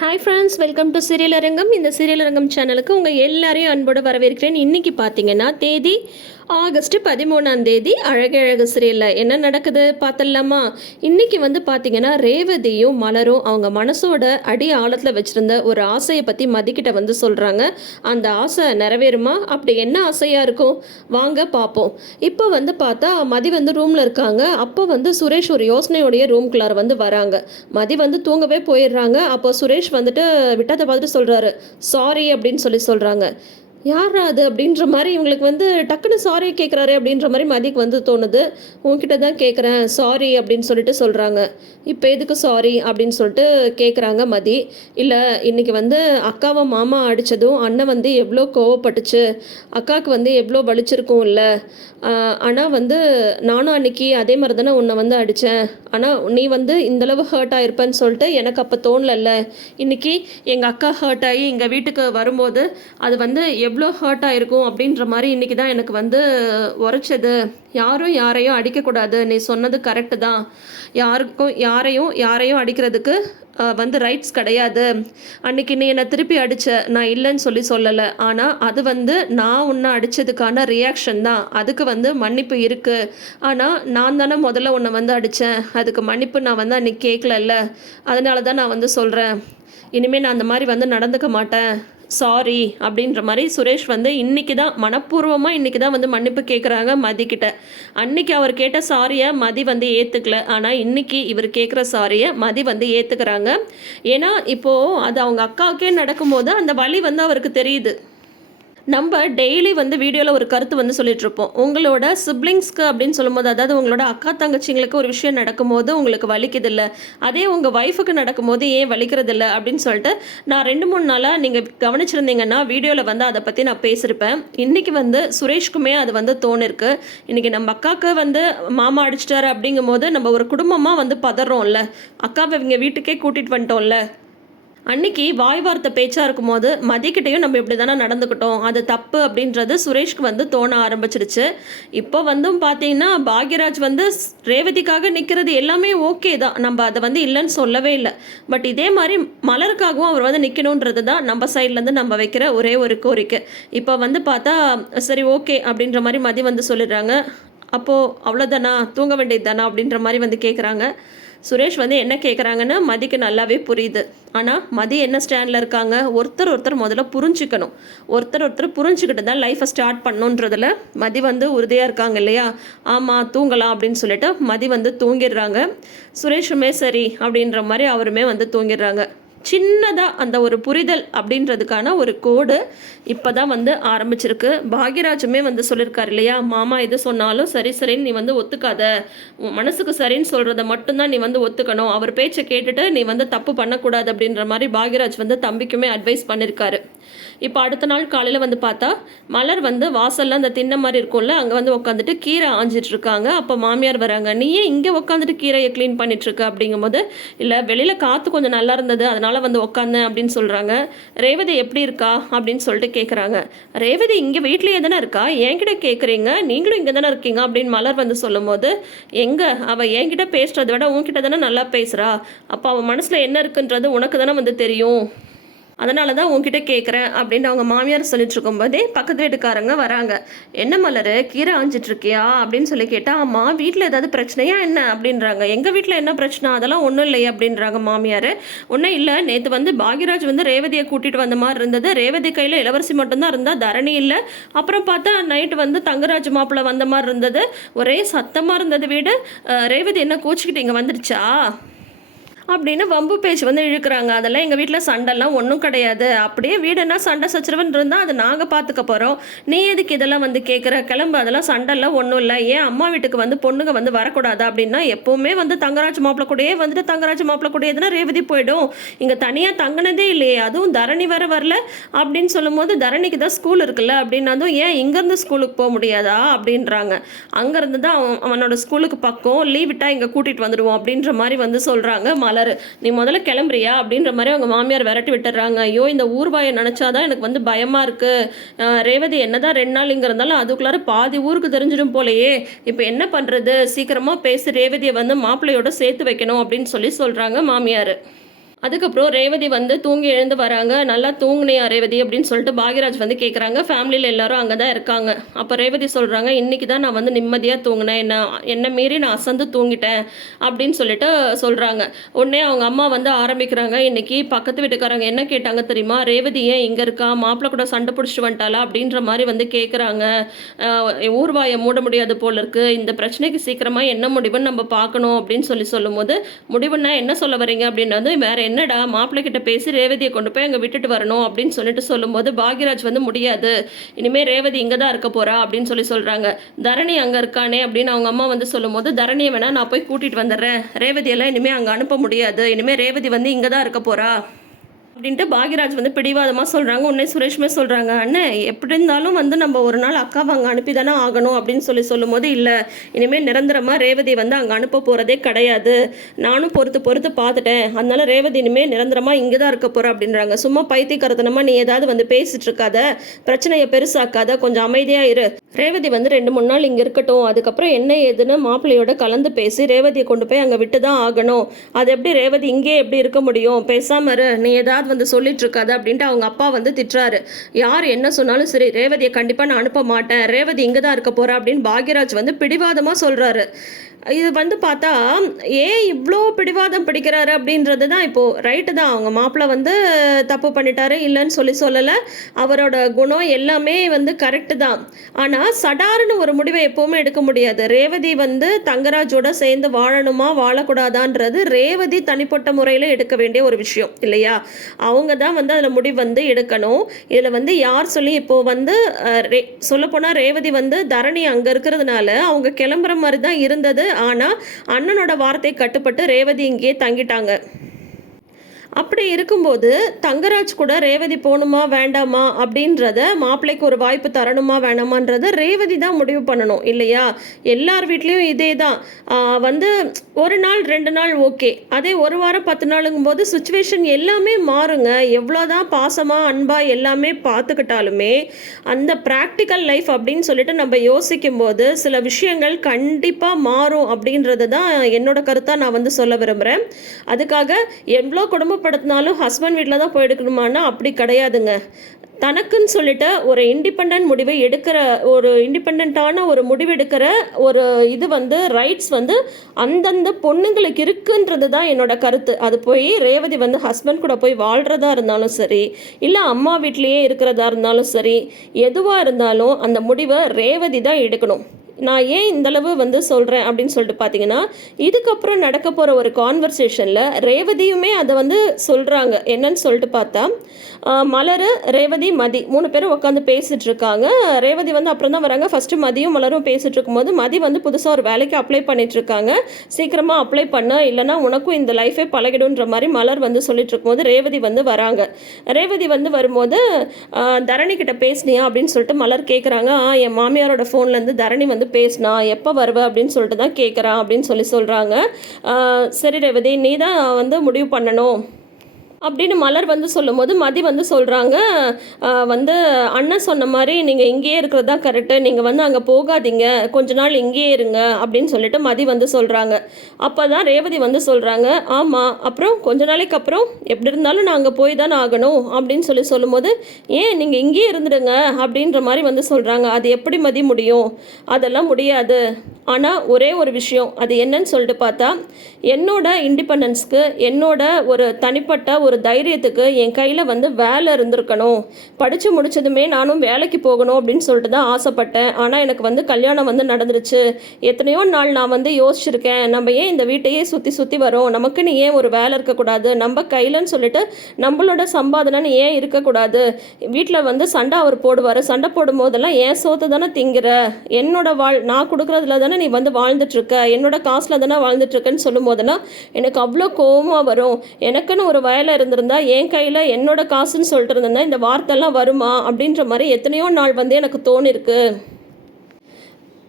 Hi friends, welcome to serial அரங்கம். இந்த serial அரங்கம் சேனலுக்கு உங்கள் எல்லாரையும் அன்போடு வரவேற்கிறேன். இன்றைக்கி பார்த்தீங்கன்னா தேதி ஆகஸ்ட் 13 அழகு அழகு சீரியலில் என்ன நடக்குது பார்த்துடலாமா? இன்றைக்கி பார்த்தீங்கன்னா ரேவதியும் மலரும் அவங்க மனசோட அடி ஆழத்தில் வச்சுருந்த ஒரு ஆசையை பற்றி மதிக்கிட்ட சொல்கிறாங்க. அந்த ஆசை நிறைவேறுமா? அப்படி என்ன ஆசையாக இருக்கும்? வாங்க பார்ப்போம். இப்போ பார்த்தா மதி ரூமில் இருக்காங்க. அப்போ சுரேஷ் ஒரு யோசனையோடைய ரூம்குள்ளார வராங்க. மதி தூங்கவே போயிடுறாங்க. அப்போ சுரேஷ் விட்டதை பார்த்துட்டு சொல்கிறாரு, சாரி அப்படின்னு சொல்கிறாங்க. யாரா அது அப்படின்ற மாதிரி இவங்களுக்கு டக்குன்னு சாரி கேட்குறாரு அப்படின்ற மாதிரி மதிக்கு தோணுது. உங்ககிட்ட தான் கேட்குறேன் சாரி அப்படின்னு சொல்கிறாங்க. இப்போ எதுக்கு சாரி அப்படின்னு கேட்குறாங்க மதி. இல்லை இன்றைக்கி அக்காவை மாமா அடித்ததும் அண்ணன் எவ்வளோ கோவப்பட்டுச்சு, அக்காவுக்கு எவ்வளோ வலிச்சிருக்கும் இல்லை. ஆனால் நானும் அன்றைக்கி அதே மாதிரி தானே உன்னை அடித்தேன். ஆனால் நீ இந்தளவு ஹர்ட் ஆகிருப்பேன்னு எனக்கு அப்போ தோணலல்ல. இன்றைக்கி எங்கள் அக்கா ஹர்ட் ஆகி எங்கள் வீட்டுக்கு வரும்போது அது எவ்வளோ ஹர்ட் ஆகிருக்கும் அப்படின்ற மாதிரி இன்றைக்கி தான் எனக்கு உரைச்சது. யாரும் யாரையும் அடிக்கக்கூடாது, நீ சொன்னது கரெக்டு தான். யாரையும் அடிக்கிறதுக்கு ரைட்ஸ் கிடையாது. அன்றைக்கி நீ என்னை திருப்பி அடித்த, நான் இல்லைன்னு சொல்லலை. ஆனால் அது நான் உன்னை அடித்ததுக்கான ரியாக்ஷன் தான். அதுக்கு மன்னிப்பு இருக்குது. ஆனால் நான் தானே முதல்ல உன்னை அடித்தேன். அதுக்கு மன்னிப்பு நான் அன்றைக்கி கேட்கலல்ல. அதனால தான் நான் சொல்கிறேன். இனிமேல் நான் அந்த மாதிரி நடந்துக்க மாட்டேன், சாரி அப்படின்ற மாதிரி சுரேஷ் இன்றைக்கி தான் மனப்பூர்வமாக இன்றைக்கி தான் மன்னிப்பு கேட்குறாங்க மதிக்கிட்ட. அன்றைக்கி அவர் கேட்ட சாரியை மதி ஏற்றுக்கல. ஆனால் இன்றைக்கி இவர் கேட்குற சாரியை மதி ஏற்றுக்கிறாங்க. ஏன்னா இப்போது அது அவங்க அக்காவுக்கே நடக்கும்போது அந்த வலி அவருக்கு தெரியுது. நம்ம டெய்லி வீடியோவில் ஒரு கருத்து சொல்லிகிட்ருப்போம். உங்களோட சிப்ளிங்ஸ்க்கு அப்படின்னு சொல்லும்போது, அதாவது உங்களோட அக்கா தங்கச்சிங்களுக்கு ஒரு விஷயம் நடக்கும்போது உங்களுக்கு வலிக்குதில்ல, அதே உங்கள் ஒய்ஃபுக்கு நடக்கும்போது ஏன் வலிக்கிறதில்ல அப்படின்னு சொல்லிட்டு நான் 2-3 நாளாக நீங்கள் கவனிச்சிருந்தீங்கன்னா வீடியோவில் அதை பற்றி நான் பேசியிருப்பேன். இன்றைக்கி சுரேஷ்க்குமே அது தோணிருக்கு. இன்றைக்கி நம்ம அக்காவுக்கு மாமா அடிச்சிட்டாரு அப்படிங்கும்போது நம்ம ஒரு குடும்பமாக பதறோம்ல, அக்காவை இவங்க வீட்டுக்கே கூட்டிகிட்டு வந்துட்டோம்ல. அன்றைக்கி வாய் வார்த்தை பேச்சாக இருக்கும்போது மதிக்கிட்டையும் நம்ம இப்படி தானே நடந்துக்கிட்டோம், அது தப்பு அப்படின்றது சுரேஷ்க்கு தோண ஆரம்பிச்சிருச்சு. இப்போ பார்த்தீங்கன்னா பாக்யராஜ் ரேவதிக்காக நிற்கிறது எல்லாமே ஓகே தான், நம்ம அதை இல்லைன்னு சொல்லவே இல்லை. பட் இதே மாதிரி மலருக்காகவும் அவர் நிற்கணுன்றது தான் நம்ம சைட்லேருந்து நம்ம வைக்கிற ஒரே ஒரு கோரிக்கை. இப்போ பார்த்தா சரி ஓகே அப்படின்ற மாதிரி மதி சொல்லிடுறாங்க. அப்போது அவ்வளோதானா, தூங்க வேண்டியது தானா அப்படின்ற மாதிரி கேட்குறாங்க. சுரேஷ் என்ன கேட்குறாங்கன்னு மதிக்கு நல்லாவே புரியுது. ஆனால் மதி என்ன ஸ்டாண்டில் இருக்காங்க, ஒருத்தர் முதல்ல புரிஞ்சுக்கணும். ஒருத்தர் புரிஞ்சுக்கிட்டு தான் லைஃப்பை ஸ்டார்ட் பண்ணணுன்றதில் மதி உறுதியாக இருக்காங்க இல்லையா. ஆமாம் தூங்கலாம் அப்படின்னு சொல்லிட்டு மதி தூங்கிடுறாங்க. சுரேஷுமே சரி அப்படின்ற மாதிரி அவருமே தூங்கிடுறாங்க. சின்னதாக அந்த ஒரு புரிதல் அப்படின்றதுக்கான ஒரு கோடு இப்போ தான் ஆரம்பிச்சிருக்கு. பாக்யராஜுமே சொல்லியிருக்காரு இல்லையா, மாமா எது சொன்னாலும் சரி சரின்னு நீ ஒத்துக்காத, மனசுக்கு சரின்னு சொல்கிறத மட்டும்தான் நீ ஒத்துக்கணும், அவர் பேச்சை கேட்டுட்டு நீ தப்பு பண்ணக்கூடாது அப்படின்ற மாதிரி பாக்யராஜ் தம்பிக்குமே அட்வைஸ் பண்ணியிருக்காரு. இப்போ அடுத்த நாள் காலையில் பார்த்தா மலர் வாசலில் அந்த தின்ன மாதிரி இருக்கும்ல, அங்கே உட்காந்துட்டு கீரை ஆஞ்சிட்ருக்காங்க. அப்போ மாமியார் வராங்க. நீ ஏன் இங்கே உட்காந்துட்டு கீரையை க்ளீன் பண்ணிட்டுருக்க அப்படிங்கும்போது, இல்லை வெளியில் காற்று கொஞ்சம் நல்லா இருந்தது அதனால் உட்காந்தேன் அப்படின்னு சொல்கிறாங்க. ரேவதி எப்படி இருக்கா அப்படின்னு சொல்லிட்டு கேட்குறாங்க. ரேவதி இங்கே வீட்லேயே தானே இருக்கா, என்கிட்ட கேட்குறீங்க, நீங்களும் இங்கே தானே இருக்கீங்க அப்படின்னு மலர் சொல்லும்போது, எங்கே அவள் என்கிட்ட பேசுகிறத விட உன்கிட்ட தானே நல்லா பேசுகிறா, அப்போ அவள் மனசில் என்ன இருக்குன்றது உனக்கு தானே தெரியும், அதனால தான் உங்ககிட்ட கேட்குறேன் அப்படின்னு அவங்க மாமியார் சொல்லிட்டு இருக்கும்போதே பக்கத்து வீட்டுக்காரங்க வராங்க. என்ன மலர் கீரை ஆஞ்சிட்ருக்கியா அப்படின்னு கேட்டால், ஆமாம் வீட்டில் ஏதாவது பிரச்சனையா என்ன அப்படின்றாங்க. எங்கள் வீட்டில் என்ன பிரச்சனை, அதெல்லாம் ஒன்றும் இல்லையே அப்படின்றாங்க மாமியார். ஒன்றும் இல்லை, நேற்று பாக்யராஜ் ரேவதியை கூட்டிகிட்டு வந்த மாதிரி இருந்தது, ரேவதி கையில் இளவரசி மட்டும்தான் இருந்தால், தரணி இல்லை. அப்புறம் பார்த்தா நைட்டு தங்கராஜ் மாப்பிள்ளை வந்த மாதிரி இருந்தது, ஒரே சத்தமாக இருந்தது வீடு. ரேவதி என்ன கோச்சிக்கிட்டு இங்கே வந்துடுச்சா அப்படின்னு வம்பு பேச்சு இழுக்கிறாங்க. அதெல்லாம் எங்கள் வீட்டில் சண்டைலாம் ஒன்றும் கிடையாது, அப்படியே வீடுனா சண்டை சச்சரவுன்னு இருந்தால் அதை நாங்கள் பார்த்துக்க போகிறோம், நீ எதுக்கு இதெல்லாம் கேட்குற, கிளம்பு, அதெல்லாம் சண்டைலாம் ஒன்றும் இல்லை. ஏன் அம்மா வீட்டுக்கு பொண்ணுங்க வரக்கூடாது அப்படின்னா, எப்போவுமே தங்கராஜ் மாப்பிள்ளை கூடயே தங்கராஜ் மாப்பிள்ளை கூட எதுனா ரேவதி போயிடும், இங்கே தனியாக தங்கினதே இல்லையே, அதுவும் தரணி வரல அப்படின்னு சொல்லும்போது, தரணிக்கு தான் ஸ்கூல் இருக்குல்ல அப்படின்னாதும் ஏன் இங்கேருந்து ஸ்கூலுக்கு போக முடியாதா அப்படின்றாங்க. அங்கேருந்து தான் அவனோட ஸ்கூலுக்கு பக்கம், லீவ் விட்டால் இங்கே கூட்டிகிட்டு வந்துடுவோம் அப்படின்ற மாதிரி சொல்கிறாங்க. மலர் நீ முதல்ல கிளம்புறியா அப்படின்ற மாதிரி அவங்க மாமியார் விரட்டி விட்டுறாங்க. ஐயோ இந்த ஊர்வாயை நினச்சாதான் எனக்கு பயமாக இருக்குது, ரேவதி என்னதான் 2 நாள் இங்கே இருந்தாலும் அதுக்குள்ளார பாதி ஊருக்கு தெரிஞ்சிடும் போலையே, இப்போ என்ன பண்ணுறது, சீக்கிரமாக பேசி ரேவதியை மாப்பிள்ளையோட சேர்த்து வைக்கணும் அப்படின்னு சொல்கிறாங்க மாமியார். அதுக்கப்புறம் ரேவதி வந்து தூங்கி எழுந்து வராங்க. "நல்லா தூங்குனியா ரேவதி?" அப்படின்னு சொல்லிட்டு பாக்யராஜ் வந்து கேட்குறாங்க. ஃபேமிலியில எல்லாரும் அங்க தான் இருக்காங்க. அப்போ ரேவதி சொல்றாங்க, "இன்னைக்கு தான் நான் வந்து நிம்மதியா தூங்குனேன். என்ன மீறி நான் அசந்து தூங்கிட்டேன்." அப்படின்னு சொல்லிட்டு சொல்றாங்க. உடனே அவங்க அம்மா வந்து ஆரம்பிக்கிறாங்க, "இன்னைக்கு பக்கத்து வீட்டுக்காரங்க என்ன கேட்டாங்க தெரியுமா? ரேவதி ஏன் இங்க இருக்கா? மாப்பிள கூட சண்டை புடிச்சுட்டு வந்துட்டாளா?" அப்படின்ற மாரி வந்து கேட்குறாங்க. ஊர்வாய மூட முடியாது போல இருக்கு. இந்த பிரச்சனைக்கு சீக்கிரமா என்ன முடிவுன்னு நம்ம பார்க்கணும் அப்படின்னு சொல்லும்போது, "முடிவுன்னா என்ன சொல்ல வரீங்க?" அப்படின்னு வந்து, "வேற என்னடா மாப்பிள்ளை கிட்ட பேசி ரேவதியை கொண்டு போய் அங்கே விட்டுட்டு வரணும்." அப்படின்னு சொல்லும்போது பாக்யராஜ் வந்து, "முடியாது, இனிமே ரேவதி இங்கே தான் இருக்க போறா." அப்படின்னு சொல்றாங்க. "தரணி அங்கே இருக்கானே." அப்படின்னு அவங்க அம்மா வந்து சொல்லும்போது, "தரணியை வேணா நான் போய் கூட்டிட்டு வந்துடுறேன். ரேவதியெல்லாம் இனிமே அங்கே அனுப்ப முடியாது. இனிமே ரேவதி வந்து இங்கே தான் இருக்க போறா." அப்படின்ட்டு பாக்யராஜ் வந்து பிடிவாதமாக சொல்கிறாங்க. உடனே சுரேஷ்மே சொல்கிறாங்க, "அண்ணன் எப்படி இருந்தாலும் வந்து நம்ம ஒரு நாள் அக்காவை அங்கே அனுப்பி தானே ஆகணும்." அப்படின்னு சொல்லும்போது, "இல்லை, இனிமேல் நிரந்தரமாக ரேவதி வந்து அங்கே அனுப்ப போகிறதே கிடையாது. நானும் பொறுத்து பார்த்துட்டேன். அதனால ரேவதி இனிமேல் நிரந்தரமாக இங்கே தான் இருக்க போகிறா." அப்படின்றாங்க. "சும்மா பைத்தியக்காரத்தனமாக நீ ஏதாவது வந்து பேசிகிட்டு இருக்காத, பிரச்சனையை பெருசாக்காத, கொஞ்சம் அமைதியாக இரு. ரேவதி வந்து 2-3 நாள் இங்கே இருக்கட்டும். அதுக்கப்புறம் என்ன ஏதுன்னு மாப்பிள்ளையோட கலந்து பேசி ரேவதியை கொண்டு போய் அங்கே விட்டு தான் ஆகணும். அது எப்படி ரேவதி இங்கே எப்படி இருக்க முடியும்? பேசாம இரு, நீ ஏதாவது வந்து சொல்லிட்டு இருக்காது." அப்படின்ட்டு அவங்க அப்பா வந்து திட்டுறாரு. யார் என்ன சொன்னாலும் சரி, ரேவதியை கண்டிப்பாக நான் அனுப்ப மாட்டேன். ரேவதி இங்கே தான் இருக்க போறா அப்படின்னு பாக்யராஜ் வந்து பிடிவாதமாக சொல்றாரு. இது வந்து பார்த்தா, ஏன் இவ்வளோ பிடிவாதம் பிடிக்கிறாரு அப்படின்றது தான் இப்போது ரைட்டு தான். அவங்க மாப்பிள்ளை வந்து தப்பு பண்ணிட்டாரு, இல்லைன்னு சொல்லலை. அவரோட குணம் எல்லாமே வந்து கரெக்டு தான். ஆனால் சடார்னு ஒரு முடிவை எப்போவுமே எடுக்க முடியாது. ரேவதி வந்து தங்கராஜோட சேர்ந்து வாழணுமா வாழக்கூடாதான்றது ரேவதி தனிப்பட்ட முறையில் எடுக்க வேண்டிய ஒரு விஷயம் இல்லையா? அவங்க தான் வந்து அதில் முடிவு வந்து எடுக்கணும். இதில் வந்து யார் சொல்லி இப்போது வந்து சொல்லப்போனால் ரேவதி வந்து தரணி அங்கே இருக்கிறதுனால அவங்க கிளம்புற மாதிரி தான் இருந்தது. ஆனால் அண்ணனோட வார்த்தை கட்டுப்பட்டு ரேவதி இங்கேயே தங்கிட்டாங்க. அப்படி இருக்கும்போது தங்கராஜ் கூட ரேவதி போகணுமா வேண்டாமா அப்படின்றத, மாப்பிள்ளைக்கு ஒரு வாய்ப்பு தரணுமா வேணாமான்றத ரேவதி தான் முடிவு பண்ணணும் இல்லையா? எல்லார் வீட்லேயும் இதே தான். வந்து 1 நாள் 2 நாள் ஓகே, அதே 1 வாரம் 10 நாளுங்கும்போது சுச்சுவேஷன் எல்லாமே மாறுங்க. எவ்வளோதான் பாசமாக அன்பாக எல்லாமே பார்த்துக்கிட்டாலுமே அந்த ப்ராக்டிக்கல் லைஃப் அப்படின்னு சொல்லிட்டு நம்ம யோசிக்கும்போது சில விஷயங்கள் கண்டிப்பாக மாறும் அப்படின்றது தான் என்னோட கருத்தாக நான் வந்து சொல்ல விரும்புகிறேன். அதுக்காக எவ்வளோ குடும்பப்படுத்தினாலும் ஹஸ்பண்ட் வீட்டில் தான் போய் எடுக்கணுமானா அப்படி கிடையாதுங்க. தனக்குன்னு சொல்லிட்டு ஒரு இண்டிபெண்ட்டான ஒரு முடிவெடுக்கிற ஒரு இது வந்து ரைட்ஸ் வந்து அந்தந்த பொண்ணுங்களுக்கு இருக்குன்றது தான் என்னோட கருத்து. அது போய் ரேவதி வந்து ஹஸ்பண்ட் கூட போய் வாழ்கிறதா இருந்தாலும் சரி, இல்லை அம்மா வீட்லேயே இருக்கிறதா இருந்தாலும் சரி, எதுவாக இருந்தாலும் அந்த முடிவை ரேவதி தான் எடுக்கணும். நான் ஏன் இந்தளவு வந்து சொல்கிறேன் அப்படின்னு சொல்லிட்டு பார்த்தீங்கன்னா, இதுக்கப்புறம் நடக்க போகிற ஒரு கான்வர்சேஷனில் ரேவதியுமே அதை வந்து சொல்கிறாங்க. என்னன்னு சொல்லிட்டு பார்த்தா, மலர், ரேவதி, மதி 3 பேரும் உட்காந்து பேசிகிட்டு இருக்காங்க. ரேவதி வந்து அப்புறம் தான் வராங்க. ஃபஸ்ட்டு மதியும் மலரும் பேசிகிட்டு இருக்கும்போது மதி வந்து புதுசாக ஒரு வேலைக்கு அப்ளை பண்ணிகிட்ருக்காங்க. சீக்கிரமாக அப்ளை பண்ண, இல்லைனா உனக்கும் இந்த லைஃபே பழகிடுன்ற மாதிரி மலர் வந்து சொல்லிட்டு இருக்கும்போது ரேவதி வந்து வராங்க. ரேவதி வந்து வரும்போது, "தரணி கிட்ட பேசுனியா?" அப்படின்னு சொல்லிட்டு மலர் கேட்குறாங்க. என் மாமியாரோட ஃபோன்லேருந்து தரணி வந்து பேசினா, எப்போ வருவ அப்படின்னு சொல்லிட்டு தான் கேட்குறான் அப்படின்னு சொல்கிறாங்க. "சரி ரேவதி, நீ தான் வந்து முடிவு பண்ணணும்." அப்படின்னு மலர் வந்து சொல்லும்போது மதி வந்து சொல்கிறாங்க, வந்து "அண்ணன் சொன்ன மாதிரி நீங்கள் இங்கேயே இருக்கிறது தான் கரெக்டு. நீங்கள் வந்து அங்கே போகாதீங்க, கொஞ்ச நாள் இங்கேயே இருங்க." அப்படின்னு சொல்லிட்டு மதி வந்து சொல்கிறாங்க. அப்போ தான் ரேவதி வந்து சொல்கிறாங்க, "ஆமாம், அப்புறம் கொஞ்ச நாளைக்கு அப்புறம் எப்படி இருந்தாலும் நான் அங்கே போய் தானே ஆகணும்." அப்படின்னு சொல்லும்போது, "ஏன் நீங்கள் இங்கேயே இருந்துடுங்க." அப்படின்ற மாதிரி வந்து சொல்கிறாங்க. "அது எப்படி மதி முடியும்? அதெல்லாம் முடியாது. ஆனால் ஒரே ஒரு விஷயம், அது என்னன்னு சொல்லிட்டு பார்த்தா, என்னோட இண்டிபெண்டன்ஸ்க்கு, என்னோட ஒரு தனிப்பட்ட ஒரு தைரியத்துக்கு என் கையில் வந்து வேலை இருந்திருக்கணும். படித்து முடிச்சதுமே நானும் வேலைக்கு போகணும் அப்படின்னு சொல்லிட்டு தான் ஆசைப்பட்டேன். ஆனால் எனக்கு வந்து கல்யாணம் வந்து நடந்துருச்சு. எத்தனையோ நாள் நான் வந்து யோசிச்சிருக்கேன், நம்ம ஏன் இந்த வீட்டையே சுற்றி வரோம், நமக்குன்னு ஏன் ஒரு வேலை இருக்கக்கூடாது, நம்ம கையிலன்னு சொல்லிட்டு நம்மளோட சம்பாதனைன்னு ஏன் இருக்கக்கூடாது. வீட்டில் வந்து சண்டை அவர் போடுவார், சண்டை போடும் போதெல்லாம் என் சோத்தை தானே திங்கிற, என்னோட நான் கொடுக்குறதுல தானே நீ வந்து வாழ்ந்துட்டுருக்க, என்னோட காசில் தானே வாழ்ந்துட்டுருக்கன்னு சொல்லும் போதெல்லாம் எனக்கு அவ்வளோ கோபமாக வரும். எனக்குன்னு ஒரு வேலை இருந்திருந்தா, என் கையில் என்னோட காசுன்னு சொல்லிட்டு இருந்தேன், இந்த வார்த்தைலாம் வருமா அப்படின்ற மாதிரி எத்தனையோ நாள் வந்து எனக்கு தோணிருக்கு.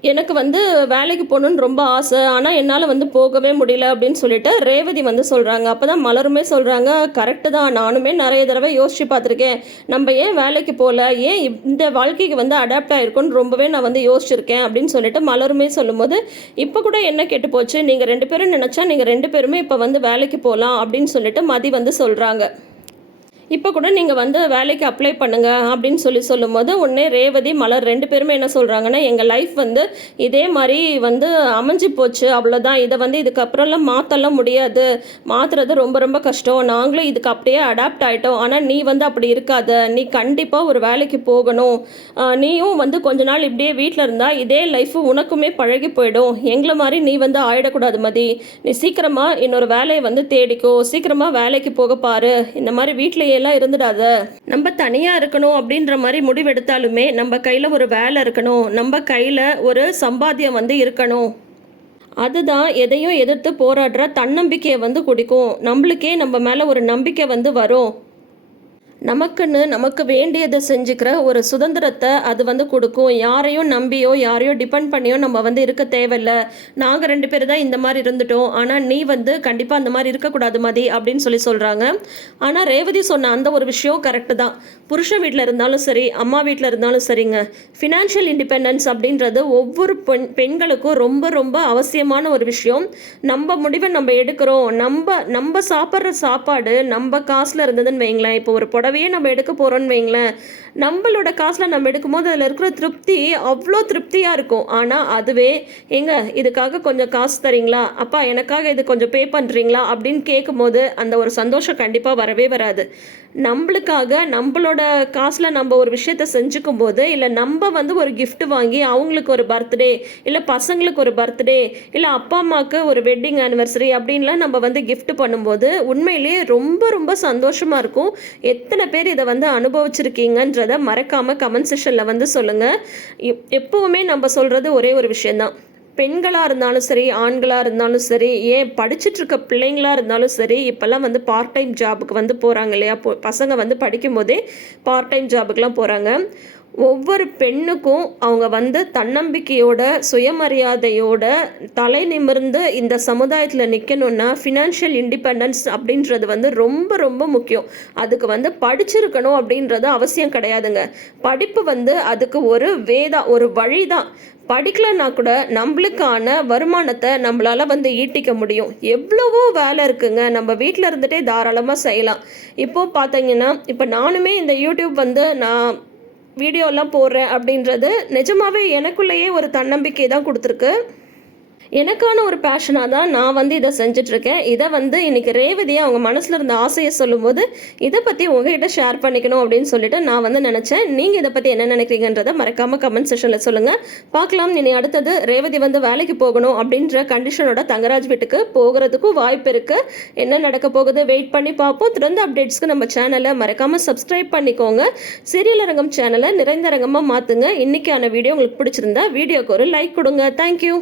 எனக்கு வந்து வேலைக்கு போகணுன்னு ரொம்ப ஆசை. ஆனா, என்னால வந்து போகவே முடியல அப்படின்னு சொல்லிட்டு ரேவதி வந்து சொல்றாங்க. அப்பதான் மலருமே சொல்றாங்க, "கரெக்ட்டு தான். நானுமே நெறைய தடவ யோசிச்சு பார்த்துருக்கேன். நம்ப ஏன் வேலைக்கு போல? ஏன் இந்த வாழ்க்கைக்கு வந்து அடாப்ட் ஆயிருக்கோன்னு ரொம்பவே நான் வந்து யோசிச்சிருக்கேன்." அப்படின்னு சொல்லிட்டு மலருமே சொல்லும்போது, "இப்ப கூட என்ன கெட்டு போச்சு? நீங்க 2 பேரும் நெனச்சா நீங்க 2 பேருமே இப்ப வந்து வேலைக்கு போலாம்." அப்படின்னு சொல்லிட்டு மதி வந்து சொல்றாங்க. இப்போ கூட நீங்கள் வந்து வேலைக்கு அப்ளை பண்ணுங்க அப்படின்னு சொல்லும்போது உடனே ரேவதி மலர் 2 பேருமே என்ன சொல்கிறாங்கன்னா, எங்கள் லைஃப் வந்து இதே மாதிரி வந்து அமைஞ்சு போச்சு, அவ்வளோதான். இதை வந்து இதுக்கப்புறம்லாம் மாற்றலாம் முடியாது. மாற்றுறது ரொம்ப ரொம்ப கஷ்டம். நாங்களும் இதுக்கு அப்படியே அடாப்ட் ஆகிட்டோம். ஆனால் நீ வந்து அப்படி இருக்காத. நீ கண்டிப்பாக ஒரு வேலைக்கு போகணும். நீயும் வந்து கொஞ்ச நாள் இப்படியே வீட்டில் இருந்தால் இதே லைஃப் உனக்குமே பழகி போயிடும். எங்களை மாதிரி நீ வந்து ஆயிடக்கூடாது மதி. நீ சீக்கிரமாக இன்னொரு வேலையை வந்து தேடிக்கோ. சீக்கிரமாக வேலைக்கு போக பாரு. இந்த மாதிரி வீட்டிலேயே எல்லாம் இருந்துடாத. நம்ம தனியா இருக்கணும் அப்படின்ற மாதிரி முடிவெடுத்தாலுமே நம்ம கையில ஒரு வேலை இருக்கணும். நம்ம கையில ஒரு சம்பாத்தியம் வந்து இருக்கணும். அதுதான் எதையும் எதிர்த்து போராடுற தன்னம்பிக்கையை வந்து குடிக்கும். நம்மளுக்கே நம்ம மேல ஒரு நம்பிக்கை வந்து வரும். நமக்குன்னு நமக்கு வேண்டியதை செஞ்சுக்கிற ஒரு சுதந்திரத்தை அது வந்து கொடுக்கும். யாரையும் நம்பியோ யாரையோ டிபெண்ட் பண்ணியோ நம்ம வந்து இருக்க தேவையில்ல. நாங்கள் 2 பேர் தான் இந்த மாதிரி இருந்துட்டோம். ஆனால் நீ வந்து கண்டிப்பாக அந்த மாதிரி இருக்கக்கூடாது மதி அப்படின்னு சொல்கிறாங்க. ஆனால் ரேவதி சொன்ன அந்த ஒரு விஷயம் கரெக்டு தான். புருஷன் வீட்டில் இருந்தாலும் சரி, அம்மா வீட்டில் இருந்தாலும் சரிங்க, ஃபினான்ஷியல் இண்டிபெண்டன்ஸ் அப்படின்றது ஒவ்வொரு பெண்களுக்கும் ரொம்ப ரொம்ப அவசியமான ஒரு விஷயம். நம்ம முடிவை நம்ம எடுக்கிறோம். நம்ம நம்ம சாப்பிட்ற சாப்பாடு நம்ம காசில் இருந்ததுன்னு வைங்களேன். இப்போ ஒரு புடவையே நம்ம எடுக்க போகிறோன்னு வைங்களேன், நம்மளோட காசில் நம்ம எடுக்கும்போது அதில் இருக்கிற திருப்தி அவ்வளோ திருப்தியாக இருக்கும். ஆனால் அதுவே எங்க இதுக்காக கொஞ்சம் காசு தரீங்களா, அப்பா எனக்காக இது கொஞ்சம் பே பண்ணுறீங்களா அப்படின்னு கேட்கும்போது அந்த ஒரு சந்தோஷம் கண்டிப்பாக வரவே வராது. நம்மளுக்காக நம்மளோட காசில் நம்ம ஒரு விஷயத்த செஞ்சுக்கும் போது, இல்லை நம்ம வந்து ஒரு gift வாங்கி அவங்களுக்கு ஒரு பர்த்டே, இல்லை பசங்களுக்கு ஒரு பர்த்டே, இல்லை அப்பா அம்மாவுக்கு ஒரு வெட்டிங் ஆனிவர்சரி அப்படின்லாம் நம்ம வந்து gift பண்ணும்போது உண்மையிலேயே ரொம்ப ரொம்ப சந்தோஷமாக இருக்கும். எத்தனை பேர் இதை வந்து அனுபவிச்சிருக்கீங்கன்றத மறக்காமல் கமெண்ட் செஷனில் வந்து சொல்லுங்கள். எப்போவுமே நம்ம சொல்கிறது ஒரே ஒரு விஷயந்தான். பெண்களாக இருந்தாலும் சரி, ஆண்களாக இருந்தாலும் சரி, ஏன் படிச்சுட்ருக்க பிள்ளைங்களாக இருந்தாலும் சரி, இப்போல்லாம் வந்து பார்ட் டைம் ஜாபுக்கு வந்து போகிறாங்க இல்லையா? பசங்க வந்து படிக்கும்போதே பார்ட் டைம் ஜாபுக்கெலாம் போகிறாங்க. ஒவ்வொரு பெண்ணுக்கும் அவங்க வந்து தன்னம்பிக்கையோட, சுயமரியாதையோட, தலை நிமிர்ந்து இந்த சமுதாயத்தில் நிற்கணும்னா ஃபினான்ஷியல் இண்டிபெண்டன்ஸ் அப்படின்றது வந்து ரொம்ப ரொம்ப முக்கியம். அதுக்கு வந்து படிச்சிருக்கணும் அப்படின்றது அவசியம் கிடையாதுங்க. படிப்பு வந்து அதுக்கு ஒரு ஒரு வழி தான். படிக்கலைன்னா கூட நம்மளுக்கான வருமானத்தை நம்மளால் வந்து ஈட்டிக்க முடியும். எவ்வளவோ வேலை இருக்குங்க. நம்ம வீட்டில் இருந்துகிட்டே தாராளமாக செய்யலாம். இப்போது பார்த்தீங்கன்னா, இப்போ நானுமே இந்த யூடியூப் வந்து நான் வீடியோலாம் போடுறேன் அப்படின்றது நிஜமாவே எனக்குள்ளேயே ஒரு தன்னம்பிக்கை தான் கொடுத்துருக்கு. எனக்கான ஒரு பேஷனாக தான் நான் வந்து இதை செஞ்சிட்ருக்கேன். இதை வந்து இன்றைக்கி ரேவதியை அவங்க மனசில் இருந்த ஆசையை சொல்லும்போது இதை பற்றி உங்ககிட்ட ஷேர் பண்ணிக்கணும் அப்படின்னு சொல்லிட்டு நான் வந்து நினச்சேன். நீங்கள் இதை பற்றி என்ன நினைக்கிறீங்கன்றதை மறக்காமல் கமெண்ட் செஷனில் சொல்லுங்கள். பார்க்கலாம். இனி அடுத்தது ரேவதி வந்து வேலைக்கு போகணும் அப்படின்ற கண்டிஷனோட தங்கராஜ் வீட்டுக்கு போகிறதுக்கும் வாய்ப்பு இருக்குது. என்ன நடக்க போகுது வெயிட் பண்ணி பார்ப்போம். தொடர்ந்து அப்டேட்ஸ்க்கு நம்ம சேனலை மறக்காமல் சப்ஸ்கிரைப் பண்ணிக்கோங்க. சீரியல் அரங்கம் சேனலை நிறைந்த அரங்கமாக மாற்றுங்க. இன்றைக்கான வீடியோ உங்களுக்கு பிடிச்சிருந்தா வீடியோக்கு ஒரு லைக் கொடுங்க. தேங்க்யூ.